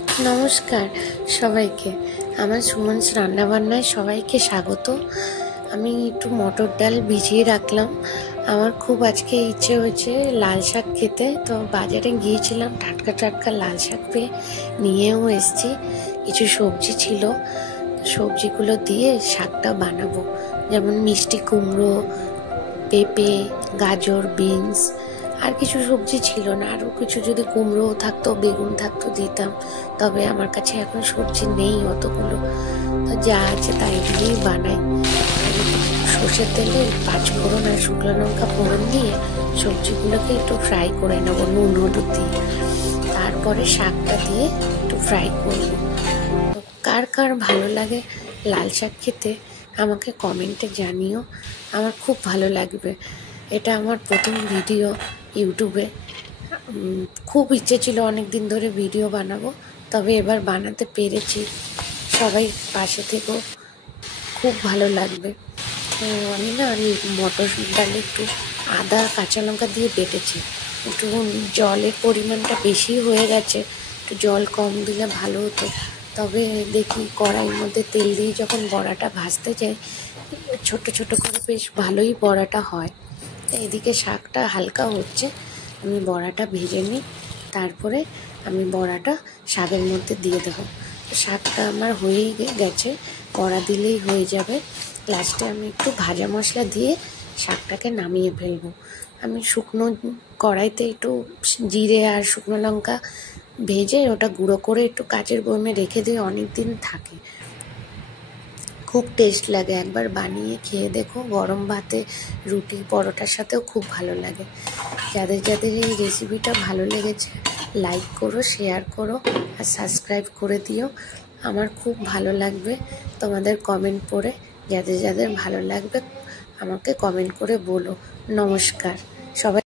নমস্কার সবাইকে। আমার সুমনস রান্নাবান্নায় সবাইকে স্বাগত। আমি একটু মটর ডাল ভিজিয়ে রাখলাম। আমার খুব আজকে ইচ্ছে হয়েছে লাল শাক খেতে, তো বাজারে গিয়েছিলাম, টাটকা টাটকা লাল শাক পেয়ে নিয়েও এসেছি। কিছু সবজি ছিল, সবজিগুলো দিয়ে শাকটা বানাবো। যেমন মিষ্টি কুমড়ো, পেঁপে, গাজর, বিনস। আর কিছু সবজি ছিল না, আরও কিছু যদি কুমড়ো থাকতো, বেগুন থাকতো দিতাম, তবে আমার কাছে এখন সবজি নেই অতগুলো। তো যা আছে তাই দিয়েই বানাই। সর্ষের তেলে 5 ফোড়ন আর শুকনো লঙ্কা ফোড়ন দিয়ে সবজিগুলোকে একটু ফ্রাই করে নেবো নুন হলুদ দিয়ে। তারপরে শাকটা দিয়ে একটু ফ্রাই করবো। তো কার কার ভালো লাগে লাল শাক খেতে আমাকে কমেন্টে জানিও, আমার খুব ভালো লাগবে। এটা আমার প্রথম ভিডিও ইউটিউবে। খুব ইচ্ছে ছিল অনেক দিন ধরে ভিডিও বানাবো, তবে এবার বানাতে পেরেছি। সবাই পাশে থেকেও, খুব ভালো লাগবে। তো আমি না মটর ডালে একটু আদা কাঁচা লঙ্কা দিয়ে বেটেছি। একটু জলের পরিমাণটা বেশি হয়ে গেছে, একটু জল কম দিলে ভালো হতো। তবে দেখি কড়াইয়ের মধ্যে তেল দিয়ে যখন বড়াটা ভাজতে যাই, ছোট ছোট করে বেশ ভালোই বড়াটা হয়। এদিকে শাকটা হালকা হচ্ছে, আমি বড়াটা ভেজে নিই, তারপরে আমি বড়াটা শাকের মধ্যে দিয়ে দেবো। শাকটা আমার হয়েই গেছে, বড়া দিলেই হয়ে যাবে। লাস্টে আমি একটু ভাজা মশলা দিয়ে শাকটাকে নামিয়ে ফেলবো। আমি শুকনো কড়াইতে একটু জিরে আর শুকনো লঙ্কা ভেজে ওটা গুঁড়ো করে একটু কাচের বয়মে রেখে দিয়ে অনেক দিন থাকে, খুব টেস্ট লাগে। একবার বানিয়ে খেয়ে দেখো, গরম ভাতে, রুটি, পরোটার সাথেও খুব ভালো লাগে। যাদের যাদের এই রেসিপিটা ভালো লেগেছে লাইক করো, শেয়ার করো আর সাবস্ক্রাইব করে দিও। আমার খুব ভালো লাগবে তোমাদের কমেন্ট পড়ে। যাদের যাদের ভালো লাগবে আমাকে কমেন্ট করে বলো। নমস্কার সবাই।